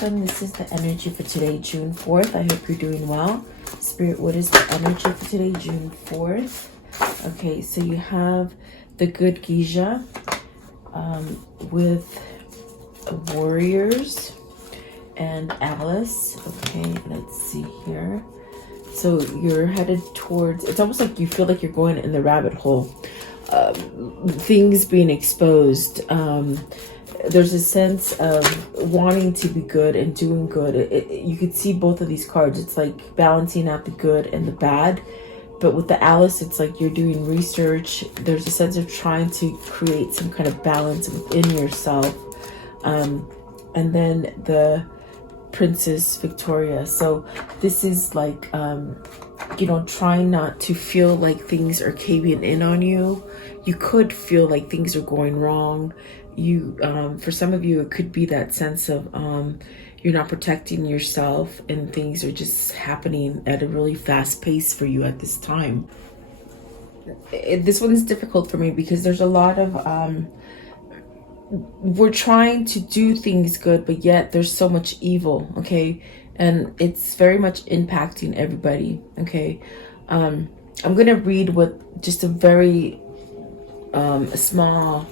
welcome. This is the energy for today, June 4th. I hope you're doing well. Spirit, what is the energy for today, June 4th? Okay, so you have the Good Geisha with warriors and Alice. Okay, let's see here. So you're headed towards, it's almost like you feel like you're going in the rabbit hole. Things being exposed. There's a sense of wanting to be good and doing good. You could see both of these cards. It's like balancing out the good and the bad. But with the Alice, it's like you're doing research. There's a sense of trying to create some kind of balance within yourself. And then the Princess Victoria. So this is like, you know, trying not to feel like things are caving in on you. You could feel like things are going wrong. You, for some of you, it could be that sense of you're not protecting yourself and things are just happening at a really fast pace for you at this time. This one is difficult for me because there's a lot of, we're trying to do things good, but yet there's so much evil, okay? And it's very much impacting everybody, okay? I'm going to read what just a very small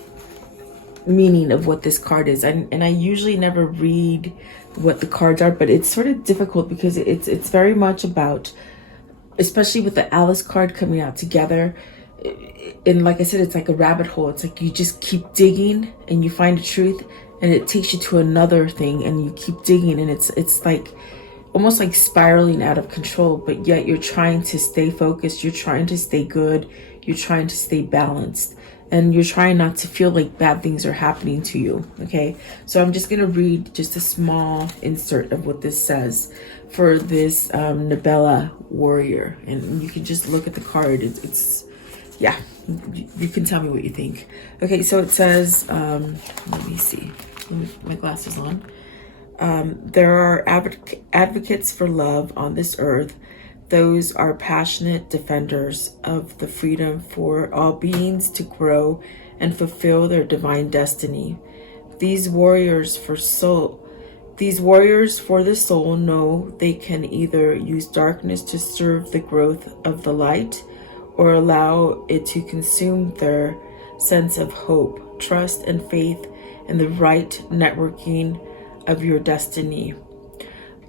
meaning of what this card is. And I usually never read what the cards are, but it's sort of difficult because it's very much about, especially with the Alice card coming out together. And like I said, it's like a rabbit hole. It's like you just keep digging and you find the truth and it takes you to another thing and you keep digging and it's like almost like spiraling out of control, but yet you're trying to stay focused. You're trying to stay good. You're trying to stay balanced. And you're trying not to feel like bad things are happening to you, okay? So I'm just going to read just a small insert of what this says for this Nabella warrior. And you can just look at the card. It's yeah, you can tell me what you think. Okay, so it says, let me see. Let me put my glasses on. There are advocates for love on this earth. Those are passionate defenders of the freedom for all beings to grow and fulfill their divine destiny. These warriors for the soul know they can either use darkness to serve the growth of the light or allow it to consume their sense of hope, trust, and faith in the right networking of your destiny.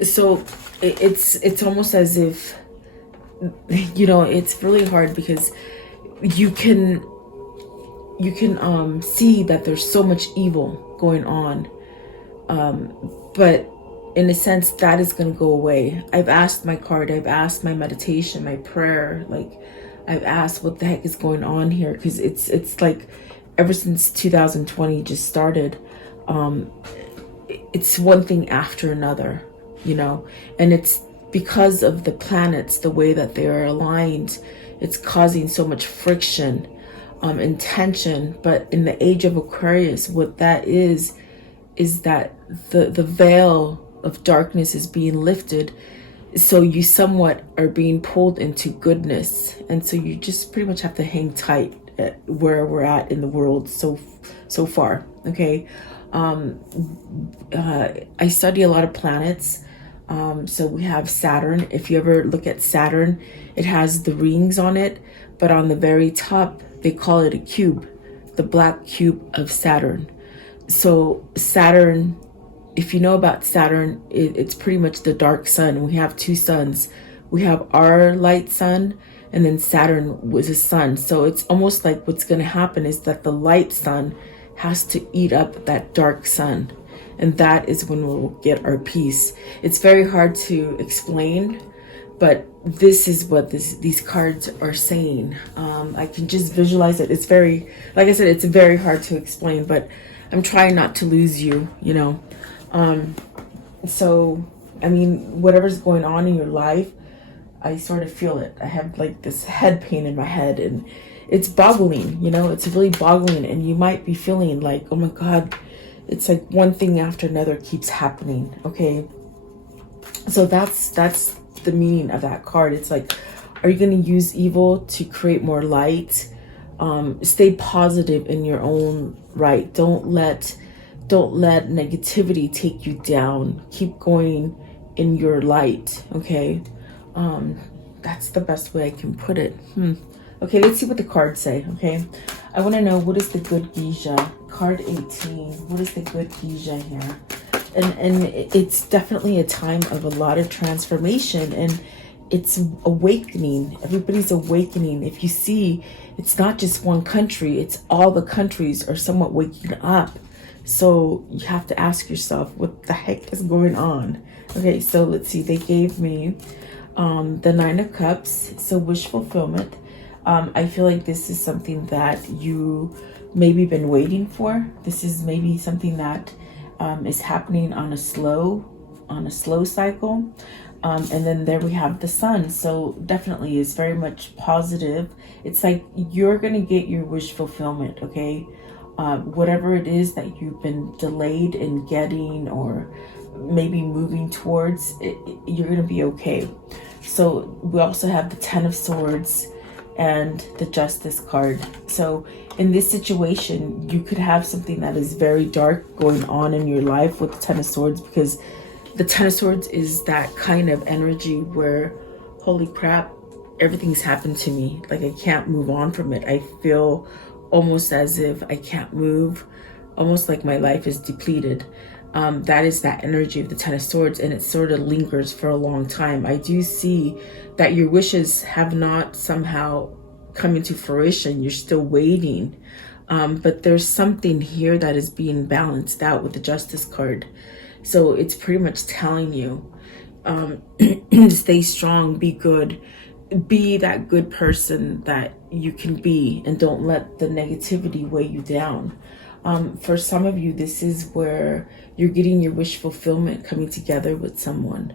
So it's almost as if, you know, it's really hard because you can see that there's so much evil going on, but in a sense that is going to go away. I've asked my card, I've asked my meditation, my prayer, like I've asked what the heck is going on here, because it's like ever since 2020 just started, it's one thing after another, you know, and it's because of the planets, the way that they are aligned, it's causing so much friction and tension. But in the age of Aquarius, what that is that the veil of darkness is being lifted. So you somewhat are being pulled into goodness. And so you just pretty much have to hang tight at where we're at in the world so far, okay? I study a lot of planets. So we have Saturn. If you ever look at Saturn, it has the rings on it, but on the very top, they call it a cube, the black cube of Saturn. So Saturn, if you know about Saturn, it's pretty much the dark sun. We have two suns. We have our light sun, and then Saturn was a sun. So it's almost like what's going to happen is that the light sun has to eat up that dark sun. And that is when we'll get our peace. It's very hard to explain, but this is what these cards are saying. I can just visualize it. It's very, like I said, it's very hard to explain, but I'm trying not to lose you, you know. So, I mean, whatever's going on in your life, I sort of feel it. I have like this head pain in my head and it's boggling, you know, it's really boggling. And you might be feeling like, oh my God, it's like one thing after another keeps happening, okay? So that's the meaning of that card. It's like, are you going to use evil to create more light? Stay positive in your own right. Don't let don't let negativity take you down. Keep going in your light, okay? That's the best way I can put it. Okay, let's see what the cards say, okay? I want to know, what is the good Gija? Card 18. What is the good Gija here? And it's definitely a time of a lot of transformation, and it's awakening. Everybody's awakening. If you see, it's not just one country, it's all the countries are somewhat waking up. So you have to ask yourself, what the heck is going on? Okay, so let's see. They gave me the 9 of Cups, so wish fulfillment. I feel like this is something that you maybe been waiting for. This is maybe something that is happening on a slow cycle. And then there we have the Sun. So definitely is very much positive. It's like you're going to get your wish fulfillment, okay? Whatever it is that you've been delayed in getting or maybe moving towards, you're going to be okay. So we also have the 10 of Swords and the Justice card. So in this situation, you could have something that is very dark going on in your life with the 10 of Swords, because the 10 of Swords is that kind of energy where, holy crap, everything's happened to me. Like, I can't move on from it. I feel almost as if I can't move, almost like my life is depleted. That is that energy of the 10 of Swords, and it sort of lingers for a long time. I do see that your wishes have not somehow come into fruition. You're still waiting. But there's something here that is being balanced out with the Justice card. So it's pretty much telling you, stay strong, be good, be that good person that you can be, and don't let the negativity weigh you down. For some of you, this is where you're getting your wish fulfillment coming together with someone.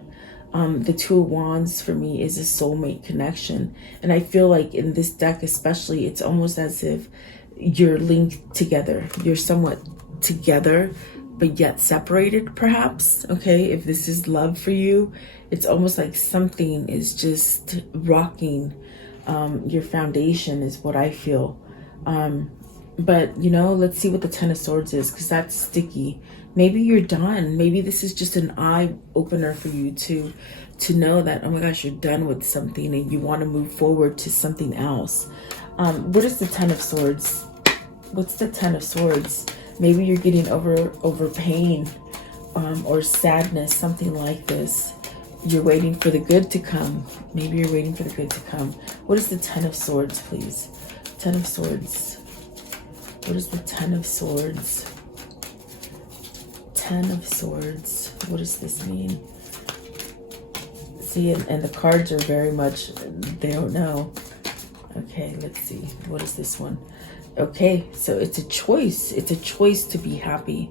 The 2 of Wands for me is a soulmate connection. And I feel like in this deck especially, it's almost as if you're linked together. You're somewhat together, but yet separated, perhaps. Okay, if this is love for you, it's almost like something is just rocking your foundation, is what I feel. But, you know, let's see what the 10 of Swords is, because that's sticky. Maybe you're done. Maybe this is just an eye opener for you to know that, oh my gosh, you're done with something and you want to move forward to something else. What is the 10 of Swords? What's the 10 of Swords? Maybe you're getting over pain or sadness, something like this. You're waiting for the good to come. Maybe you're waiting for the good to come. What is the 10 of Swords, please? 10 of Swords. What is the 10 of Swords? 10 of Swords. What does this mean? See, and the cards are very much, they don't know. Okay, let's see. What is this one? Okay, so it's a choice. It's a choice to be happy.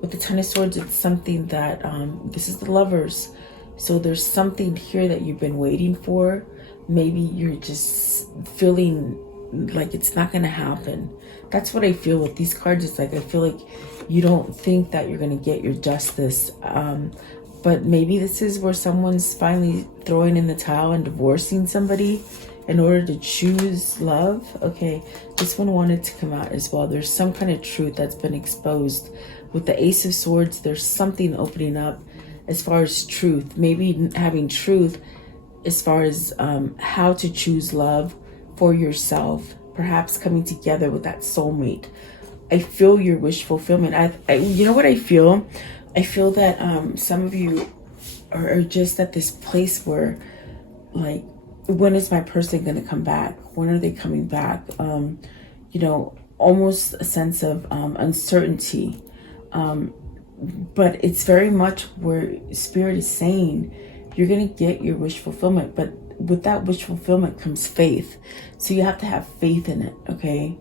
With the 10 of Swords, it's something that, this is the Lovers. So there's something here that you've been waiting for. Maybe you're just feeling like it's not going to happen. That's what I feel with these cards. It's like, I feel like you don't think that you're going to get your justice. But maybe this is where someone's finally throwing in the towel and divorcing somebody in order to choose love. Okay, this one wanted to come out as well. There's some kind of truth that's been exposed. With the Ace of Swords, there's something opening up as far as truth. Maybe having truth as far as how to choose love for yourself. Perhaps coming together with that soulmate. I feel your wish fulfillment. I you know what I feel? I feel that some of you are just at this place where, like, when is my person going to come back? When are they coming back? You know, almost a sense of uncertainty. But it's very much where Spirit is saying you're going to get your wish fulfillment. But with that wish fulfillment comes faith. So you have to have faith in it, okay?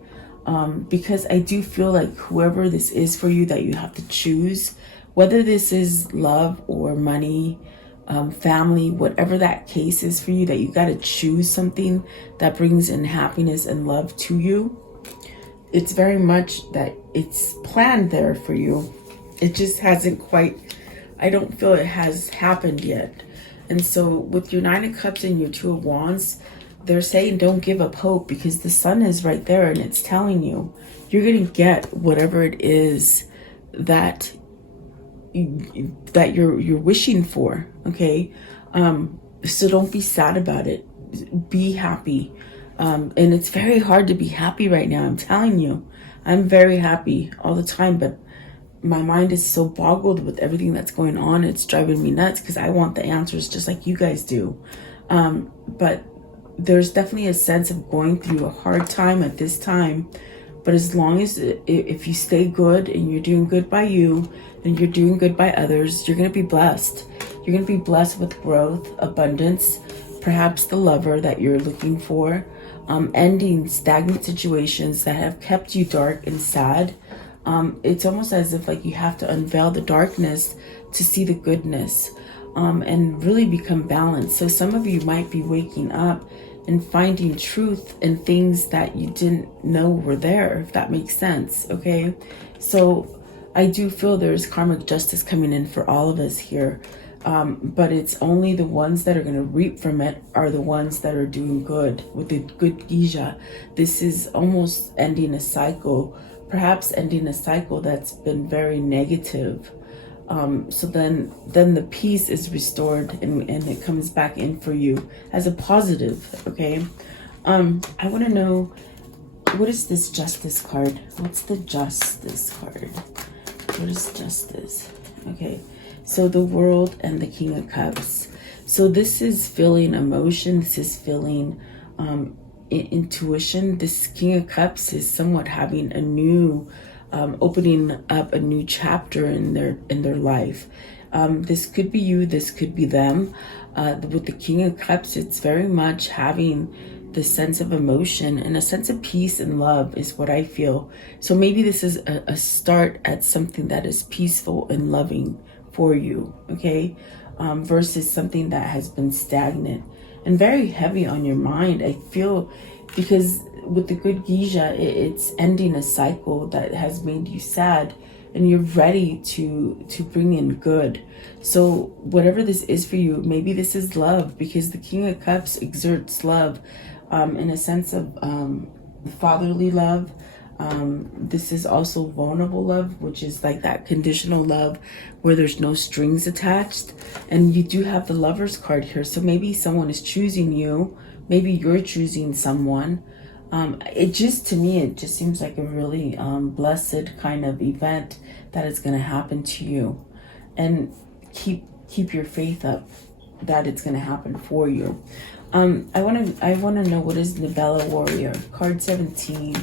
Because I do feel like whoever this is for you that you have to choose, whether this is love or money, family, whatever that case is for you, that you got to choose something that brings in happiness and love to you. It's very much that it's planned there for you. It just hasn't quite, I don't feel it has happened yet. And so with your 9 of Cups and your 2 of Wands, they're saying don't give up hope, because the Sun is right there and it's telling you you're going to get whatever it is that you're wishing for. Okay, so don't be sad about it. Be happy. And it's very hard to be happy right now. I'm telling you, I'm very happy all the time, but my mind is so boggled with everything that's going on. It's driving me nuts because I want the answers just like you guys do. But there's definitely a sense of going through a hard time at this time. But as long as, if you stay good and you're doing good by you and you're doing good by others, you're going to be blessed. You're going to be blessed with growth, abundance, perhaps the lover that you're looking for, ending stagnant situations that have kept you dark and sad. It's almost as if like you have to unveil the darkness to see the goodness, and really become balanced. So some of you might be waking up and finding truth in things that you didn't know were there, if that makes sense. Okay, so I do feel there's karmic justice coming in for all of us here, but it's only the ones that are going to reap from it are the ones that are doing good with the good Gija. This is almost ending a cycle, perhaps ending a cycle that's been very negative. So then the peace is restored and it comes back in for you as a positive. Okay, I want to know, what is this justice card? What's the justice card? What is justice? Okay, so the world and the King of Cups. So this is feeling emotion. This is feeling intuition. This King of Cups is somewhat having a new opening up a new chapter in their life. This could be you, this could be them. With the King of Cups, it's very much having the sense of emotion and a sense of peace and love is what I feel. So maybe this is a start at something that is peaceful and loving for you, okay? Versus something that has been stagnant and very heavy on your mind. I feel, because with the good Gija, it's ending a cycle that has made you sad and you're ready to bring in good. So whatever this is for you, maybe this is love, because the King of Cups exerts love, in a sense of fatherly love. This is also vulnerable love, which is like that conditional love where there's no strings attached. And you do have the Lover's card here, so maybe someone is choosing you, maybe you're choosing someone. It just, to me, it just seems like a really blessed kind of event that is going to happen to you. And keep your faith up that it's going to happen for you. I want to know, what is Nibella Warrior? Card 17.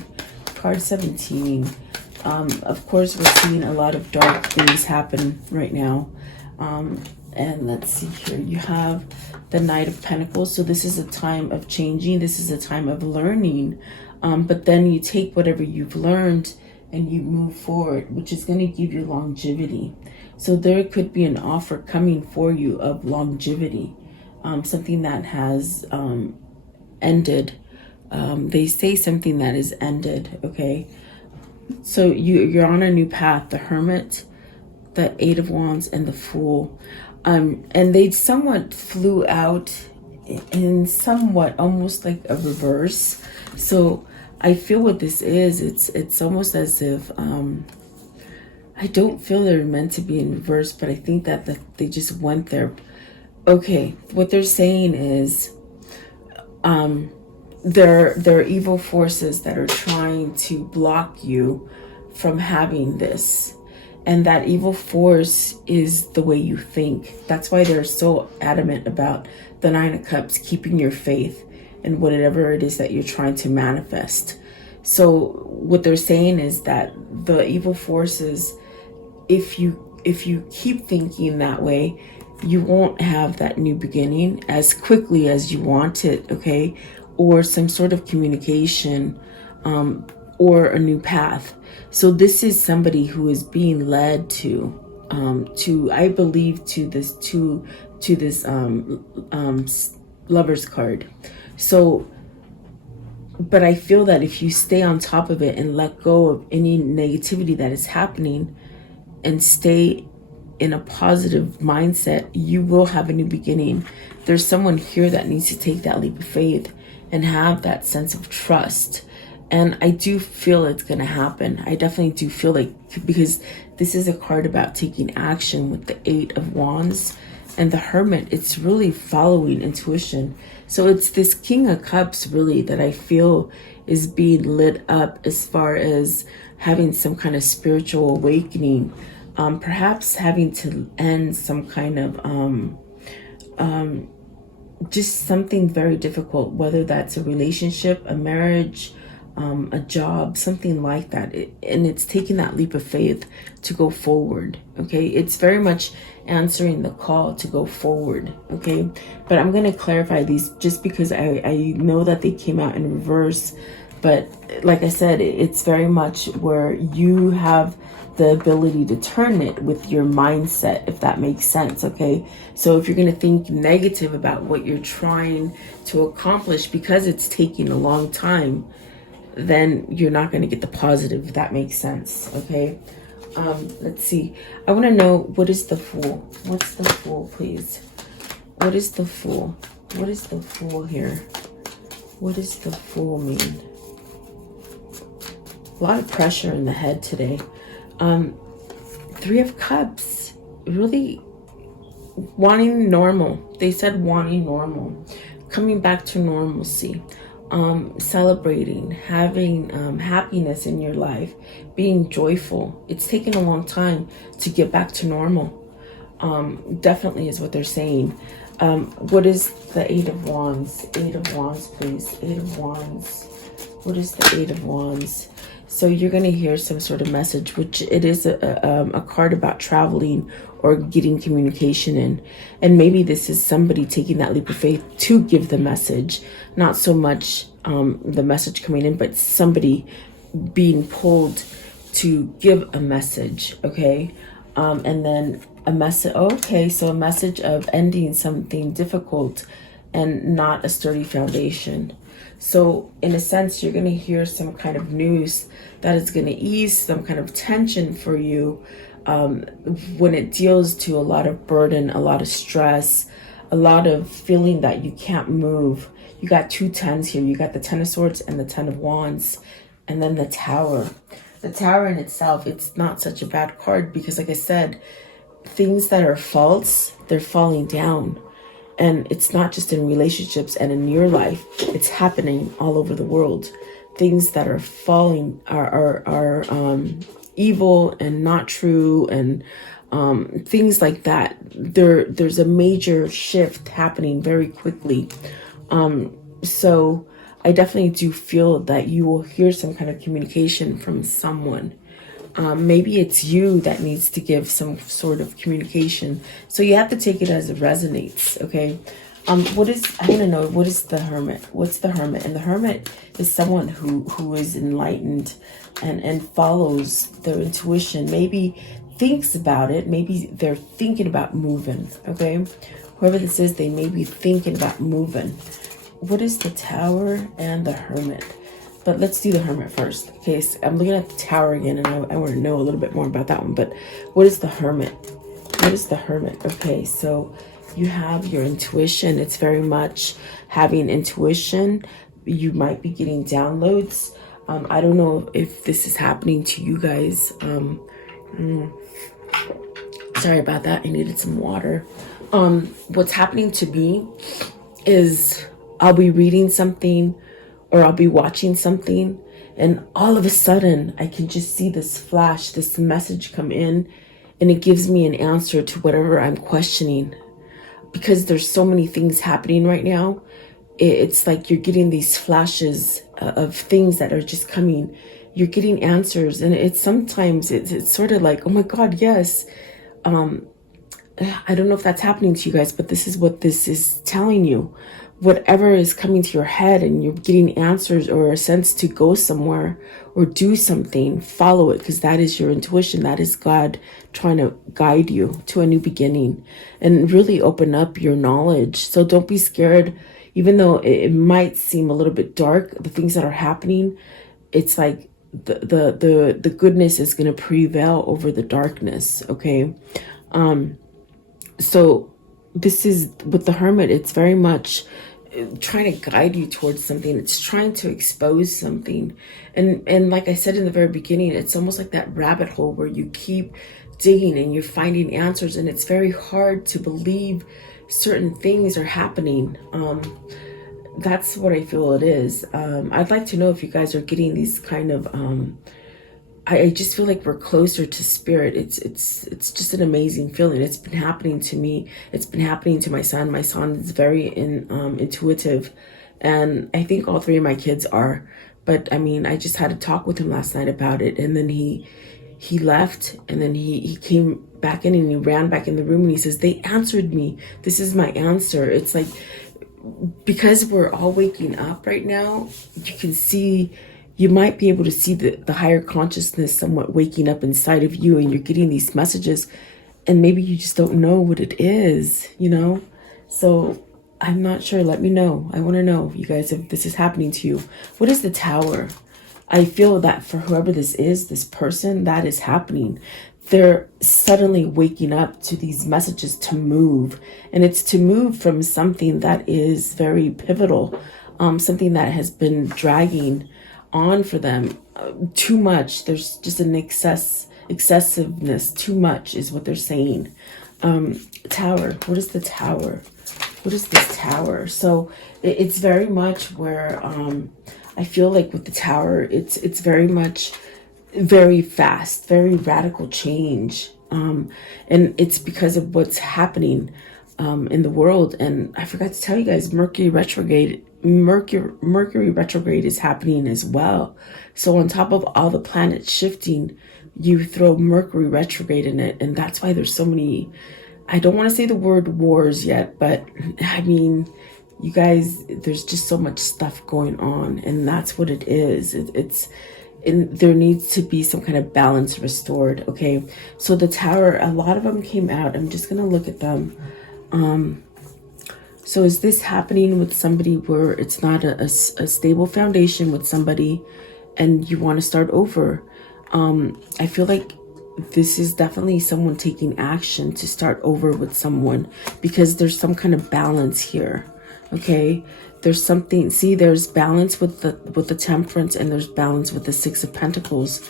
Card 17. Of course, we're seeing a lot of dark things happen right now. And let's see here. You have the Knight of Pentacles. So this is a time of changing. This is a time of learning. But then you take whatever you've learned and you move forward, which is going to give you longevity. So there could be an offer coming for you of longevity. Something that has ended. They say something that is ended, okay? So you're on a new path. The Hermit, the Eight of Wands, and the Fool. And they somewhat flew out in somewhat almost like a reverse. So I feel what this is, it's almost as if, I don't feel they're meant to be in reverse, but I think that they just went there. Okay, what they're saying is, there are evil forces that are trying to block you from having this. And that evil force is the way you think. That's why they're so adamant about the Nine of Cups, keeping your faith in whatever it is that you're trying to manifest. So what they're saying is that the evil forces, if you keep thinking that way, you won't have that new beginning as quickly as you want it, okay? Or some sort of communication, or a new path. So this is somebody who is being led to I believe, to this Lover's card. So, but I feel that if you stay on top of it and let go of any negativity that is happening and stay in a positive mindset, you will have a new beginning. There's someone here that needs to take that leap of faith and have that sense of trust. And I do feel it's going to happen. I definitely do feel like, because This is a card about taking action with the Eight of Wands. And the Hermit, it's really following intuition. So it's this King of Cups really that I feel is being lit up as far as having some kind of spiritual awakening. Perhaps having to end some kind of just something very difficult, whether that's a relationship, a marriage, a job, something like that. And it's taking that leap of faith to go forward. Okay, it's very much answering the call to go forward. Okay, but I'm going to clarify these just because I know that they came out in reverse. But like I said, it's very much where you have the ability to turn it with your mindset, if that makes sense. Okay, so if you're going to think negative about what you're trying to accomplish because it's taking a long time, then you're not going to get the positive, if that makes sense. Okay, let's see. I want to know, what is the Fool? What's the Fool, please? What is the Fool? What is the Fool here? What does the Fool mean? A lot of pressure in the head today. Three of Cups, really wanting normal. They said wanting normal, coming back to normalcy, celebrating, having happiness in your life, being joyful. It's taken a long time to get back to normal. Definitely is what they're saying. What is the Eight of Wands? Eight of Wands, please. Eight of Wands. What is the Eight of Wands? So you're going to hear some sort of message, which it is a card about traveling or getting communication in. And maybe this is somebody taking that leap of faith to give the message. Not so much the message coming in, but somebody being pulled to give a message, okay? And then a message, okay, so a message of ending something difficult and not a sturdy foundation. So in a sense, you're going to hear some kind of news that is going to ease some kind of tension for you when it deals to a lot of burden, a lot of stress, a lot of feeling that you can't move. You got two tens here. You got the Ten of Swords and the Ten of Wands, and then the Tower. The Tower in itself, it's not such a bad card because, like I said, things that are false, they're falling down. And it's not just in relationships and in your life, it's happening all over the world. Things that are falling are evil and not true, and things like that. There's a major shift happening very quickly. So I definitely do feel that you will hear some kind of communication from someone. Maybe it's you that needs to give some sort of communication. So you have to take it as it resonates, okay? I want to know, what is the Hermit? What's the Hermit? And the Hermit is someone who is enlightened and follows their intuition. Maybe thinks about it. Maybe they're thinking about moving, okay? Whoever this is, they may be thinking about moving. What is the Tower and the Hermit? But let's do the Hermit first. Okay, so I'm looking at the Tower again, and I want to know a little bit more about that one. But what is the Hermit? What is the Hermit? Okay, so you have your intuition. It's very much having intuition. You might be getting downloads. I don't know if this is happening to you guys. Sorry about that. I needed some water. What's happening to me is I'll be reading something, or I'll be watching something, and all of a sudden I can just see this flash, this message come in, and it gives me an answer to whatever I'm questioning. Because there's so many things happening right now, it's like you're getting these flashes of things that are just coming. You're getting answers, and it's sometimes it's sort of like, oh my God, yes. I don't know if that's happening to you guys, but this is what this is telling you. Whatever is coming to your head and you're getting answers or a sense to go somewhere or do something, follow it, because that is your intuition. That is God trying to guide you to a new beginning and really open up your knowledge. So don't be scared, even though it might seem a little bit dark, the things that are happening, it's like the goodness is going to prevail over the darkness. Okay. So this is with the Hermit. It's very much trying to guide you towards something. It's trying to expose something. And like I said in the very beginning, it's almost like that rabbit hole where you keep digging and you're finding answers, and it's very hard to believe certain things are happening. That's what I feel it is. I'd like to know if you guys are getting these kind of I just feel like we're closer to spirit. It's just an amazing feeling. It's been happening to me. It's been happening to my son. My son is very intuitive, and I think all three of my kids are. But I mean, I just had a talk with him last night about it, and then he left, and then he came back in and he ran back in the room and he says, "They answered me. This is my answer." It's like, because we're all waking up right now, you can see, you might be able to see the higher consciousness somewhat waking up inside of you, and you're getting these messages, and maybe you just don't know what it is, you know? So I'm not sure. Let me know. I want to know, you guys, if this is happening to you. What is the Tower? I feel that for whoever this is, this person, that is happening. They're suddenly waking up to these messages to move. And it's to move from something that is very pivotal, something that has been dragging on for them too much. There's just an excessiveness. Too much is what they're saying. Tower. What is the Tower? What is this Tower? So it's very much where I feel like with the Tower, it's very much very fast, very radical change. And it's because of what's happening in the world. And I forgot to tell you guys, Mercury retrograde is happening as well. So on top of all the planets shifting, you throw Mercury retrograde in it, and that's why there's so many, I don't want to say the word wars yet, but I mean, you guys, there's just so much stuff going on, and that's what it is. And there needs to be some kind of balance restored. Okay, so the Tower, a lot of them came out. I'm just gonna look at them. So is this happening with somebody where it's not a stable foundation with somebody and you want to start over? I feel like this is definitely someone taking action to start over with someone, because there's some kind of balance here. Okay, there's something, see, there's balance with the Temperance, and there's balance with the Six of Pentacles.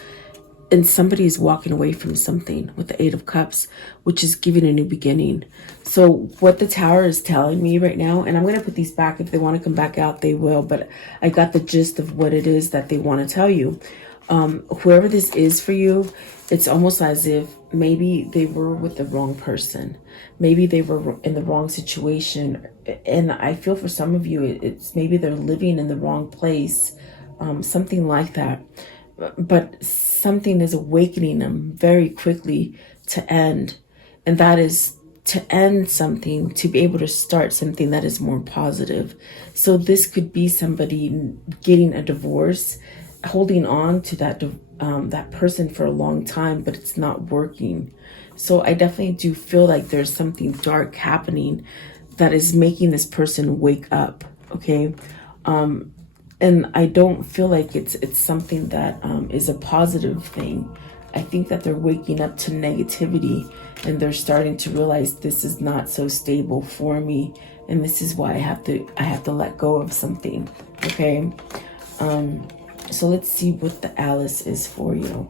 And somebody is walking away from something with the Eight of Cups, which is giving a new beginning. So what the Tower is telling me right now, and I'm going to put these back, if they want to come back out, they will, but I got the gist of what it is that they want to tell you. Whoever this is for you, it's almost as if maybe they were with the wrong person. Maybe they were in the wrong situation. And I feel for some of you, it's maybe they're living in the wrong place, something like that. But something is awakening them very quickly to end. And that is to end something, to be able to start something that is more positive. So this could be somebody getting a divorce, holding on to that person for a long time, but it's not working. So I definitely do feel like there's something dark happening that is making this person wake up. Okay. And I don't feel like it's something that is a positive thing. I think that they're waking up to negativity, and they're starting to realize this is not so stable for me, and this is why I have to let go of something. Okay. So let's see what the Alice is for you.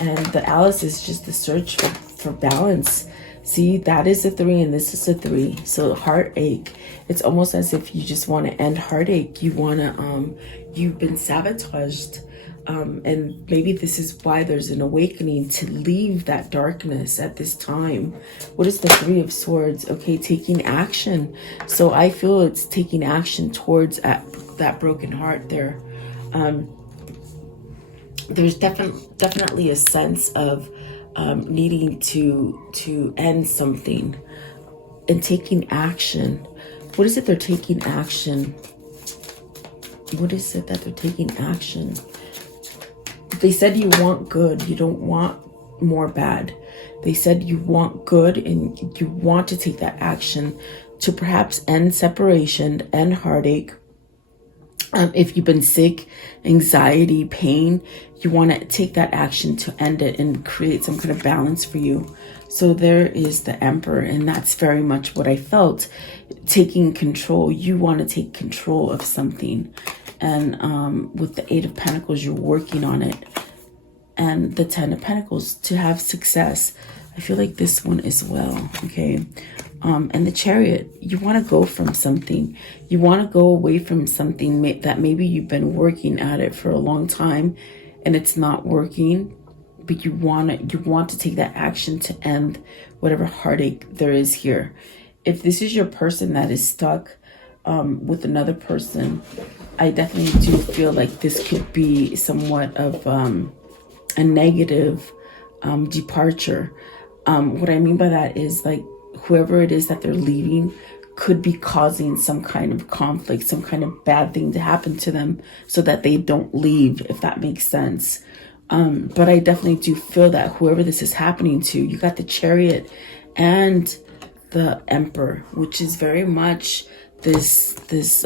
And the Alice is just the search for balance. See, that is a 3 and this is a 3. So heartache. It's almost as if you just want to end heartache. You want to, you've been sabotaged. And maybe this is why there's an awakening to leave that darkness at this time. What is the 3 of Swords? Okay, taking action. So I feel it's taking action towards that broken heart there. There's definitely a sense of needing to end something and taking action. What is it they're taking action? What is it that they're taking action? They said you want good. You don't want more bad. They said you want good and you want to take that action to perhaps end separation, end heartache. If you've been sick, anxiety, pain, you want to take that action to end it and create some kind of balance for you. So there is the Emperor, and that's very much what I felt. Taking control. You want to take control of something. And with the Eight of Pentacles, you're working on it. And the Ten of Pentacles to have success. I feel like this one as well, okay? And the Chariot, you want to go from something. You want to go away from something that maybe you've been working at it for a long time and it's not working, but you want to take that action to end whatever heartache there is here. If this is your person that is stuck with another person, I definitely do feel like this could be somewhat of a negative departure. What I mean by that is like whoever it is that they're leaving could be causing some kind of conflict, some kind of bad thing to happen to them so that they don't leave, if that makes sense. But I definitely do feel that whoever this is happening to, you got the Chariot and the Emperor, which is very much this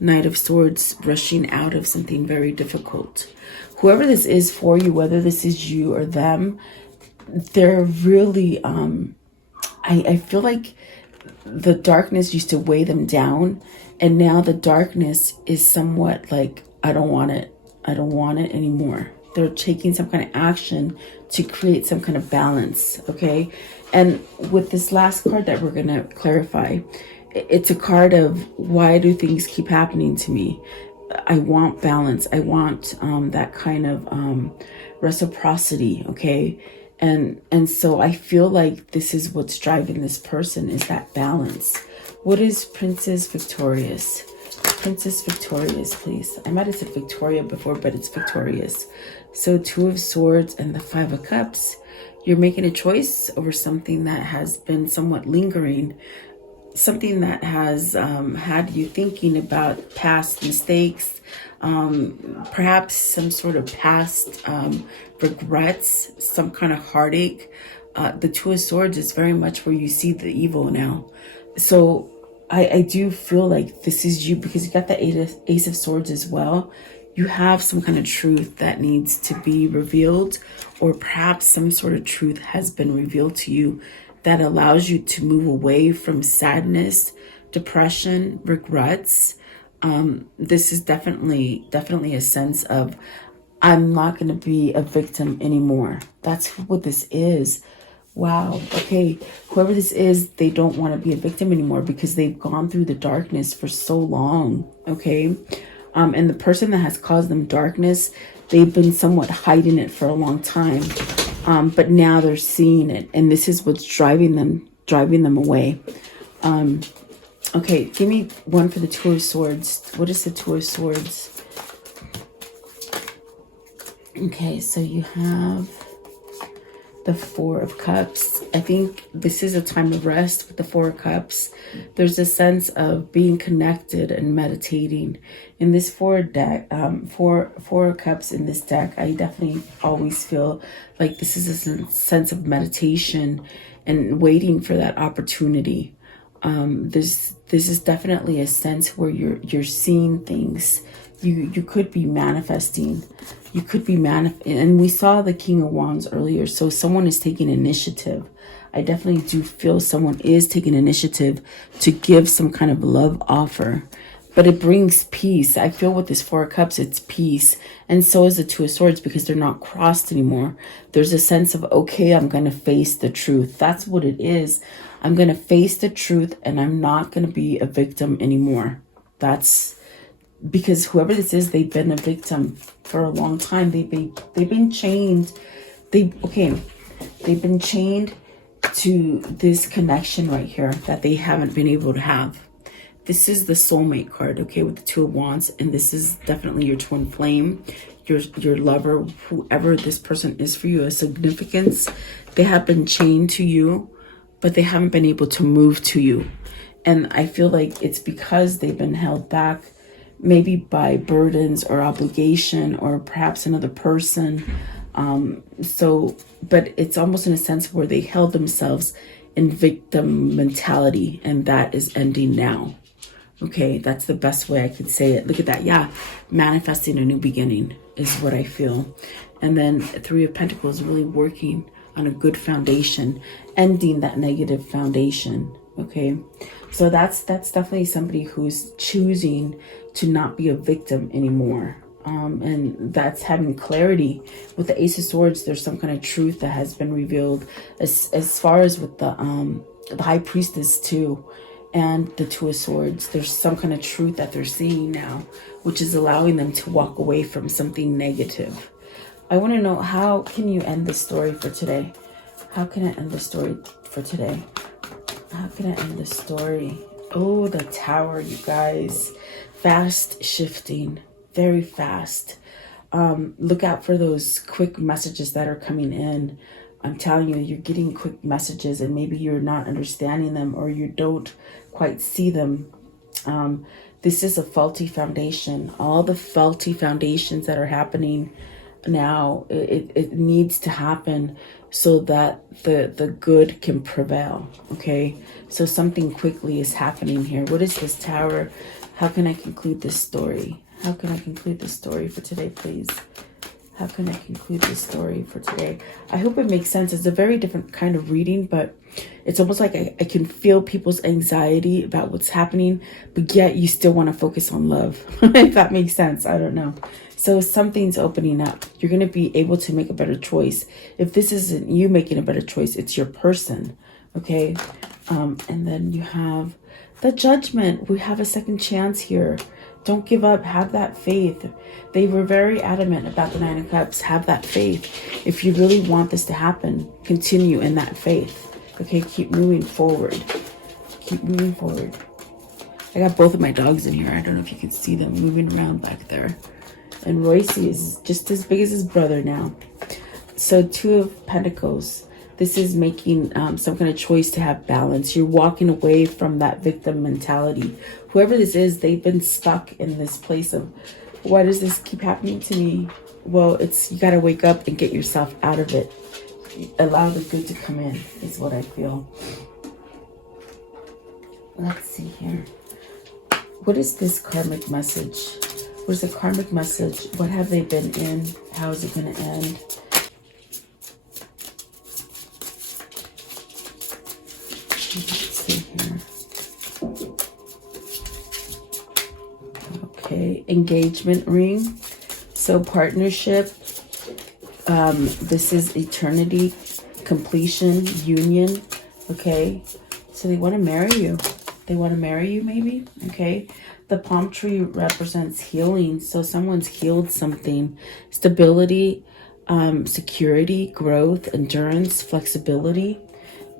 Knight of Swords rushing out of something very difficult. Whoever this is for you, whether this is you or them, they're really, I feel like the darkness used to weigh them down. And now the darkness is somewhat like, I don't want it. I don't want it anymore. They're taking some kind of action to create some kind of balance, okay? And with this last card that we're going to clarify, it's a card of why do things keep happening to me? I want balance. I want that kind of reciprocity, okay? And so I feel like this is what's driving this person, is that balance. What is Princess Victorious? Princess Victorious, please. I might have said Victoria before, but it's Victorious. So Two of Swords and the Five of Cups. You're making a choice over something that has been somewhat lingering, something that has had you thinking about past mistakes, perhaps some sort of past regrets, some kind of heartache. The Two of Swords is very much where you see the evil now. So I do feel like this is you, because you got the Ace of Swords as well. You have some kind of truth that needs to be revealed, or perhaps some sort of truth has been revealed to you that allows you to move away from sadness, depression, regrets. This is definitely a sense of, I'm not going to be a victim anymore. That's what this is. Wow. Okay. Whoever this is, they don't want to be a victim anymore because they've gone through the darkness for so long. Okay. And the person that has caused them darkness, they've been somewhat hiding it for a long time. But now they're seeing it, and this is what's driving them away. Okay, give me one for the Two of Swords. What is the Two of Swords? Okay, so you have the Four of Cups. I think this is a time of rest with the Four of Cups. There's a sense of being connected and meditating. In this Four of Cups in this deck, I definitely always feel like this is a sense of meditation and waiting for that opportunity. This is definitely a sense where you're seeing things. You could be manifesting. You could be and we saw the King of Wands earlier, so someone is taking initiative. I definitely do feel someone is taking initiative to give some kind of love offer, but it brings peace. I feel with this Four of Cups, it's peace, and so is the Two of Swords, because they're not crossed anymore. There's a sense of, okay, I'm going to face the truth. That's what it is. I'm going to face the truth, and I'm not going to be a victim anymore. That's because whoever this is, they've been a victim for a long time. They've been chained. They've been chained to this connection right here that they haven't been able to have. This is the soulmate card, okay, with the Two of Wands, and this is definitely your twin flame, your lover, whoever this person is for you, a significance. They have been chained to you, but they haven't been able to move to you. And I feel like it's because they've been held back, maybe by burdens or obligation, or perhaps another person. But it's almost in a sense where they held themselves in victim mentality, and that is ending now. Okay, that's the best way I could say it. Look at that. Yeah, manifesting a new beginning is what I feel. And then Three of Pentacles, really working on a good foundation, ending that negative foundation. Okay, so that's definitely somebody who's choosing to not be a victim anymore. And that's having clarity. With the Ace of Swords, there's some kind of truth that has been revealed, as far as with the High Priestess too, and the Two of Swords. There's some kind of truth that they're seeing now, which is allowing them to walk away from something negative. I want to know, how can you end the story for today? How can I end the story for today? How can I end the story? Oh, the Tower, you guys. Fast shifting. Very fast. Look out for those quick messages that are coming in. I'm telling you, you're getting quick messages and maybe you're not understanding them, or you don't quite see them. This is a faulty foundation. All the faulty foundations that are happening now, it needs to happen so that the good can prevail. Okay, so something quickly is happening here. What is this Tower? How can I conclude this story? How can I conclude this story for today, please? How can I conclude this story for today? I hope it makes sense. It's a very different kind of reading, but it's almost like I can feel people's anxiety about what's happening, but yet you still want to focus on love. If that makes sense. I don't know. So something's opening up. You're going to be able to make a better choice. If this isn't you making a better choice, it's your person. Okay. And then you have the Judgment. We have a second chance here. Don't give up. Have that faith. They were very adamant about the Nine of Cups. Have that faith. If you really want this to happen, continue in that faith. Okay, keep moving forward. Keep moving forward. I got both of my dogs in here. I don't know if you can see them moving around back there. And Royce is just as big as his brother now. So Two of Pentacles. This is making some kind of choice to have balance. You're walking away from that victim mentality. Whoever this is, they've been stuck in this place of, why does this keep happening to me? Well, you got to wake up and get yourself out of it. Allow the good to come in is what I feel. Let's see here. What is this karmic message? What is the karmic message? What have they been in? How is it going to end? Let's see here. Okay, engagement ring. So partnership. This is eternity, completion, union. Okay, so they want to marry you. They want to marry you, maybe. Okay, the palm tree represents healing. So someone's healed something. Stability, security, growth, endurance, flexibility.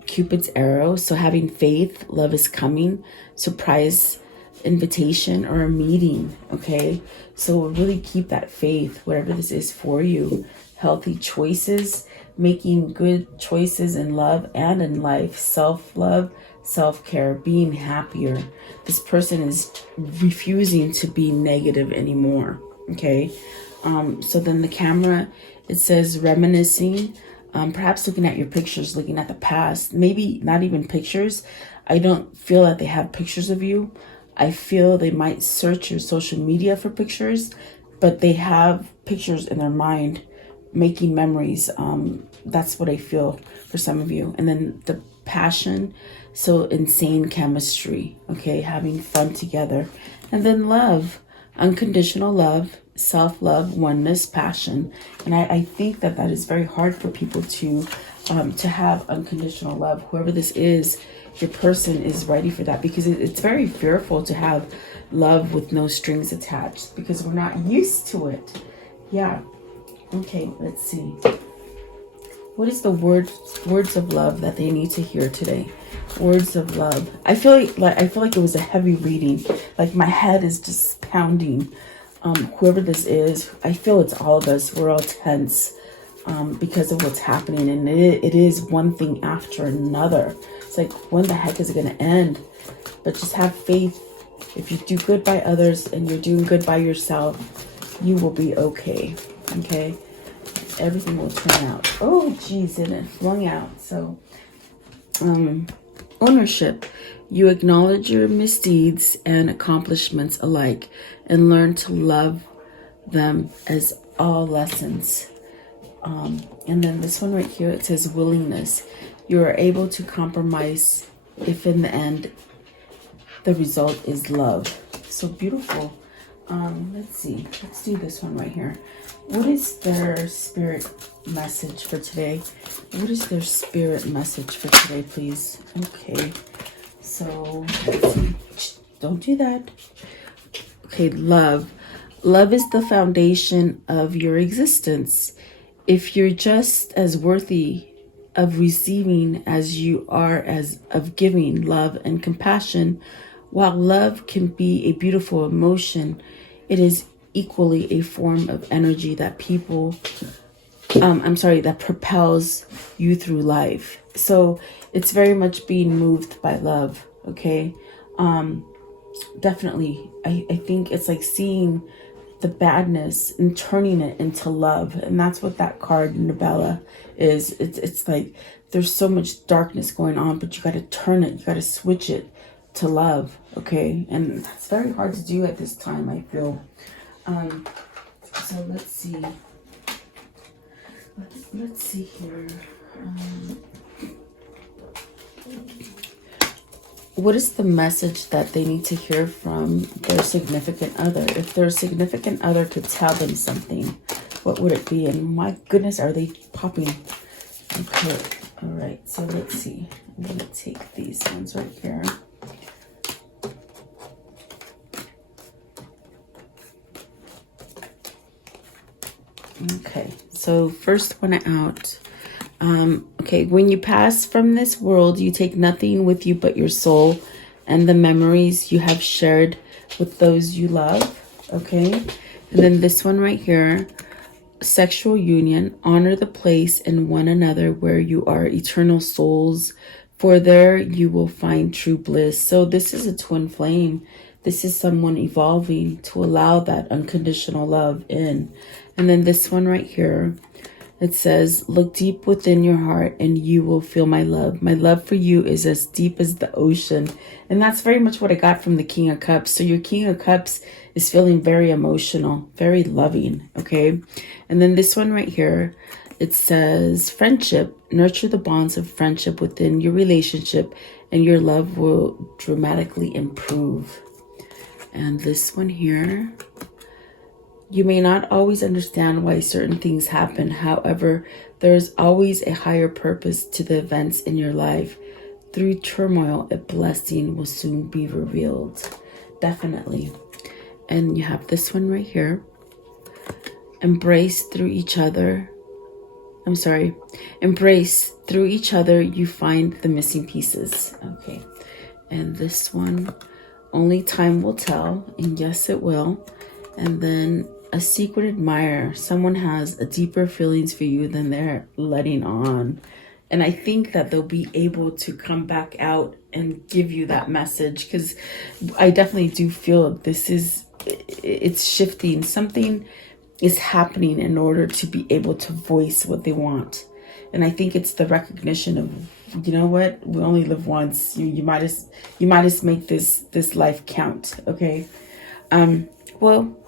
Cupid's arrow. So having faith, love is coming, surprise invitation or a meeting. Okay, so really keep that faith, whatever this is for you. Healthy choices, making good choices in love and in life. Self-love, self-care, being happier. This person is refusing to be negative anymore. Okay, so then the camera, it says reminiscing. Perhaps looking at your pictures, looking at the past, maybe not even pictures. I don't feel that they have pictures of you. I feel they might search your social media for pictures, but they have pictures in their mind, making memories. That's what I feel for some of you. And then the passion, so insane chemistry, okay, having fun together. And then love, unconditional love, self-love, oneness, passion. And I think that is very hard for people to have unconditional love. Whoever this is, your person is ready for that, because it's very fearful to have love with no strings attached, because we're not used to it. Yeah. Okay, let's see. What is the words of love that they need to hear today? Words of love. I feel like it was a heavy reading. Like my head is just pounding. Whoever this is, I feel it's all of us. We're all tense because of what's happening, and it is one thing after another. It's like, when the heck is it going to end? But just have faith. If you do good by others and you're doing good by yourself, you will be okay. Okay, everything will turn out. Oh, geez, and it flung out. So, ownership. You acknowledge your misdeeds and accomplishments alike and learn to love them as all lessons. And then this one right here, it says willingness. You are able to compromise if in the end the result is love. So beautiful. Let's see. Let's do this one right here. What is their spirit message for today? What is their spirit message for today, please? Okay. So, let's see. Don't do that. Okay, love. Love is the foundation of your existence. If you're just as worthy of receiving as you are as of giving love and compassion, while love can be a beautiful emotion, it is equally a form of energy that that propels you through life. So it's very much being moved by love, okay? Definitely. I think it's like seeing the badness and turning it into love. And that's what that card, Nabella, is. It's like there's so much darkness going on, but you got to turn it. You got to switch it to love, okay? And that's very hard to do at this time, I feel. So let's see. Let's see here. What is the message that they need to hear from their significant other? If their significant other could tell them something, what would it be? And my goodness, are they popping? Okay, all right, so let's see. I'm gonna take these ones right here. Okay, so first one out. Okay, when you pass from this world, you take nothing with you but your soul and the memories you have shared with those you love. Okay, and then this one right here, sexual union, honor the place in one another where you are eternal souls, for there you will find true bliss. So this is a twin flame. This is someone evolving to allow that unconditional love in. And then this one right here, it says, look deep within your heart and you will feel my love. My love for you is as deep as the ocean. And that's very much what I got from the King of Cups. So your King of Cups is feeling very emotional, very loving, okay? And then this one right here, it says, friendship, nurture the bonds of friendship within your relationship and your love will dramatically improve. And this one here, you may not always understand why certain things happen. However, there is always a higher purpose to the events in your life. Through turmoil, a blessing will soon be revealed. Definitely. And you have this one right here. Embrace through each other. Embrace through each other, you find the missing pieces. Okay. And this one, only time will tell. And yes, it will. And then a secret admirer. Someone has a deeper feelings for you than they're letting on. And I think that they'll be able to come back out and give you that message, because I definitely do feel it's shifting. Something is happening in order to be able to voice what they want. And I think it's the recognition of, you know what, we only live once. You might as make this life count. Okay. Well,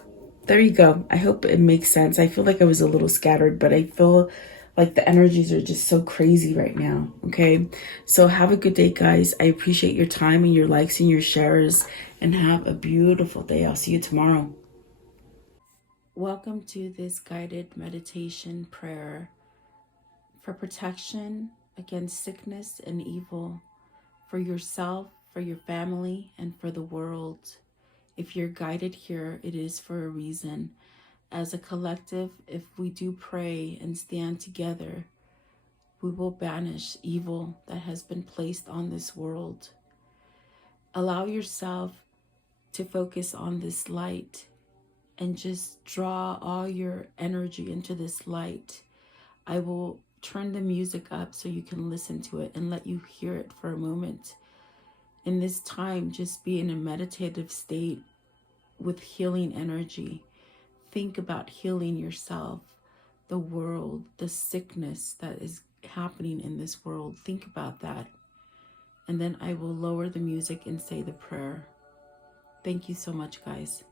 there you go. I hope it makes sense. I feel like I was a little scattered, but I feel like the energies are just so crazy right now. Okay. So have a good day, guys. I appreciate your time and your likes and your shares, and have a beautiful day. I'll see you tomorrow. Welcome to this guided meditation prayer for protection against sickness and evil, for yourself, for your family, and for the world. If you're guided here, it is for a reason. As a collective, if we do pray and stand together, we will banish evil that has been placed on this world. Allow yourself to focus on this light and just draw all your energy into this light. I will turn the music up so you can listen to it and let you hear it for a moment. In this time, just be in a meditative state with healing energy. Think about healing yourself, the world, the sickness that is happening in this world. Think about that. And then I will lower the music and say the prayer. Thank you so much, guys.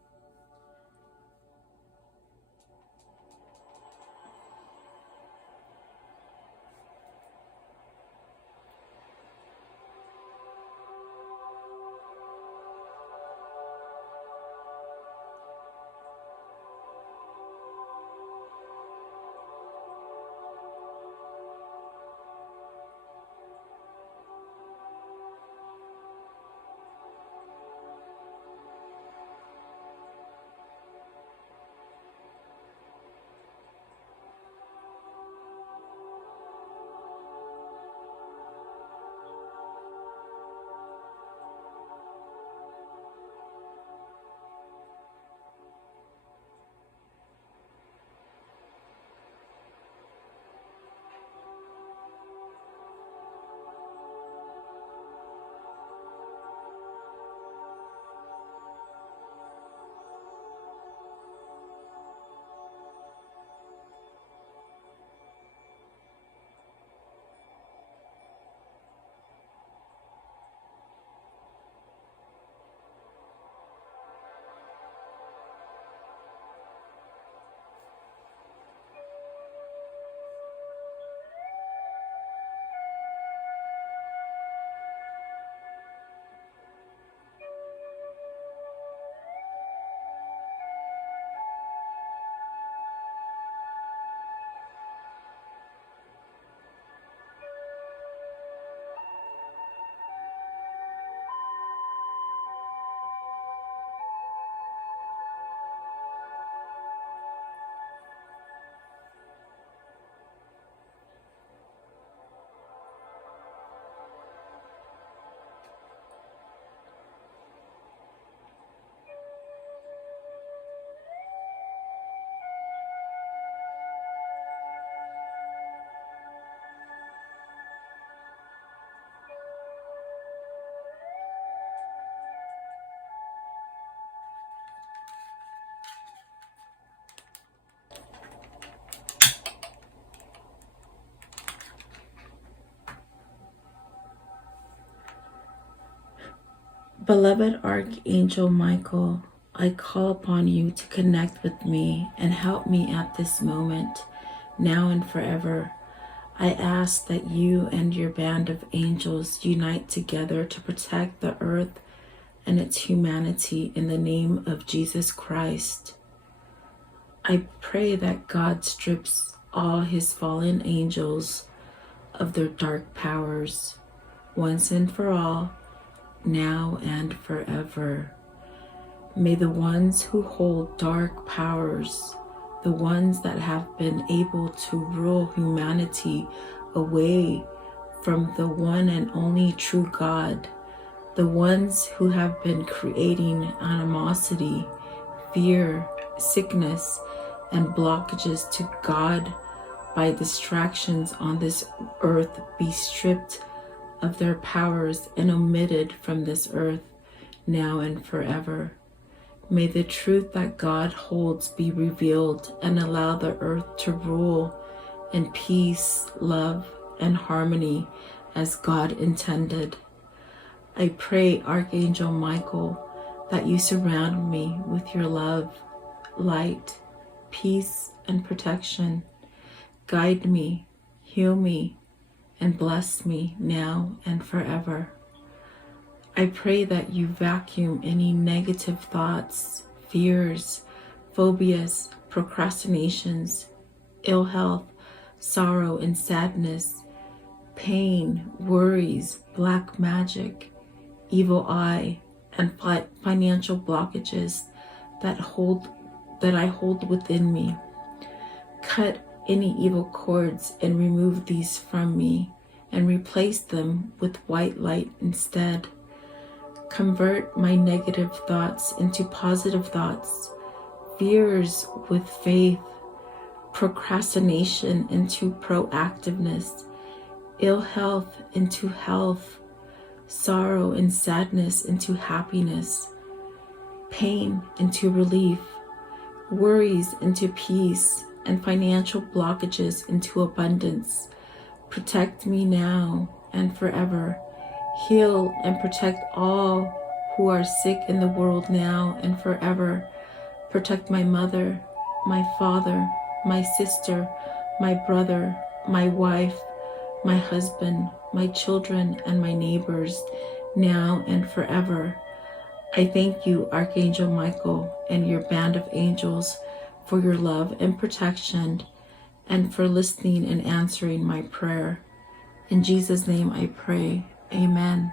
Beloved Archangel Michael, I call upon you to connect with me and help me at this moment, now and forever. I ask that you and your band of angels unite together to protect the earth and its humanity in the name of Jesus Christ. I pray that God strips all his fallen angels of their dark powers, once and for all, now and forever. May the ones who hold dark powers, the ones that have been able to rule humanity away from the one and only true God, the ones who have been creating animosity, fear, sickness, and blockages to God by distractions on this earth be stripped of their powers and omitted from this earth, now and forever. May the truth that God holds be revealed and allow the earth to rule in peace, love, and harmony as God intended. I pray, Archangel Michael, that you surround me with your love, light, peace, and protection. Guide me, heal me, and bless me now and forever. I pray that you vacuum any negative thoughts, fears, phobias, procrastinations, ill health, sorrow and sadness, pain, worries, black magic, evil eye, and financial blockages that I hold within me. Cut any evil cords and remove these from me and replace them with white light instead. Convert my negative thoughts into positive thoughts, fears with faith, procrastination into proactiveness, ill health into health, sorrow and sadness into happiness, pain into relief, worries into peace, and financial blockages into abundance. Protect me now and forever. Heal and protect all who are sick in the world now and forever. Protect my mother, my father, my sister, my brother, my wife, my husband, my children, and my neighbors now and forever. I thank you, Archangel Michael, and your band of angels for your love and protection and for listening and answering my prayer. In Jesus' name I pray. Amen.